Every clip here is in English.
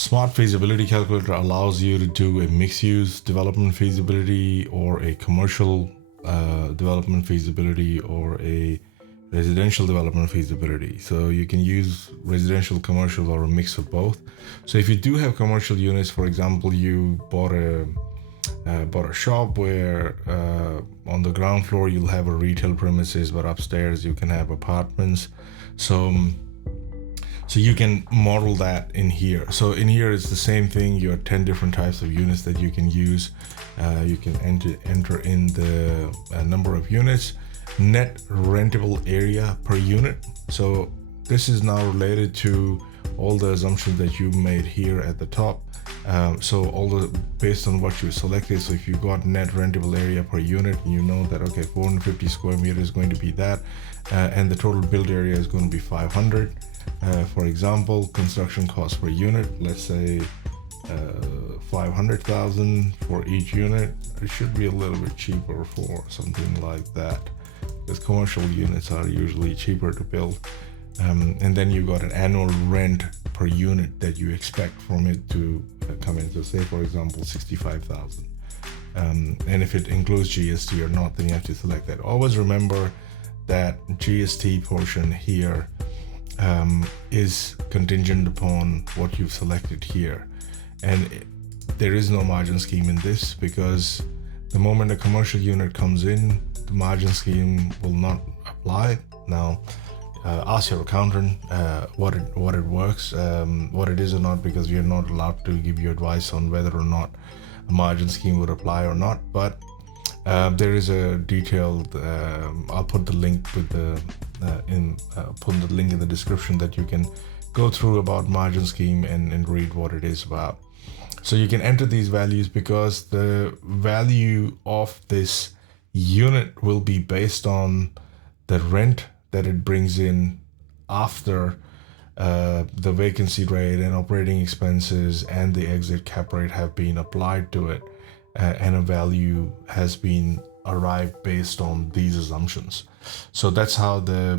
Smart Feasibility Calculator allows you to do a mixed-use development feasibility or a commercial development feasibility or a residential development feasibility. So you can use residential, commercial, or a mix of both. So if you do have commercial units, for example, you bought a shop where on the ground floor you'll have a retail premises, but upstairs you can have apartments. So you can model that in here. So in here it's the same thing. You have 10 different types of units that you can use. You can enter in the number of units, net rentable area per unit. So this is now related to all the assumptions that you made here at the top. So based on what you selected. So if you got net rentable area per unit, you know that, okay, 450 square meters is going to be that, and the total build area is going to be 500. For example, construction cost per unit, let's say 500,000 for each unit. It should be a little bit cheaper for something like that, because commercial units are usually cheaper to build. And then you got an annual rent per unit that you expect from it to come in. So say, for example, 65,000. And if it includes GST or not, then you have to select that. Always remember that GST portion here is contingent upon what you've selected here. And there is no margin scheme in this, because the moment a commercial unit comes in, the margin scheme will not apply. Now, ask your accountant what it works, what it is or not, because we are not allowed to give you advice on whether or not a margin scheme would apply or not. But there is a detailed, I'll put the link with put the link in the description that you can go through about margin scheme and read what it is about. So you can enter these values, because the value of this unit will be based on the rent that it brings in after the vacancy rate and operating expenses and the exit cap rate have been applied to it, and a value has been arrived based on these assumptions. So that's how the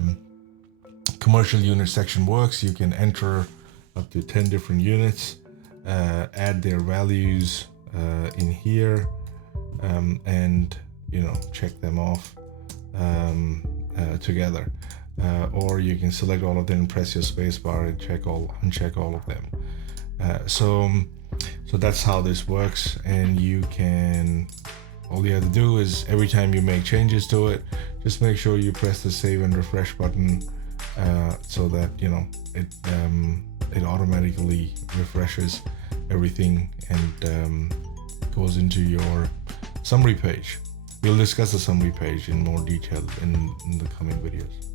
commercial unit section works. You can enter up to 10 different units, add their values in here, and check them off together, or you can select all of them and press your space bar and uncheck all of them. So that's how this works. And all you have to do is, every time you make changes to it, just make sure you press the save and refresh button, so that it automatically refreshes everything and goes into your summary page. We'll discuss the summary page in more detail in the coming videos.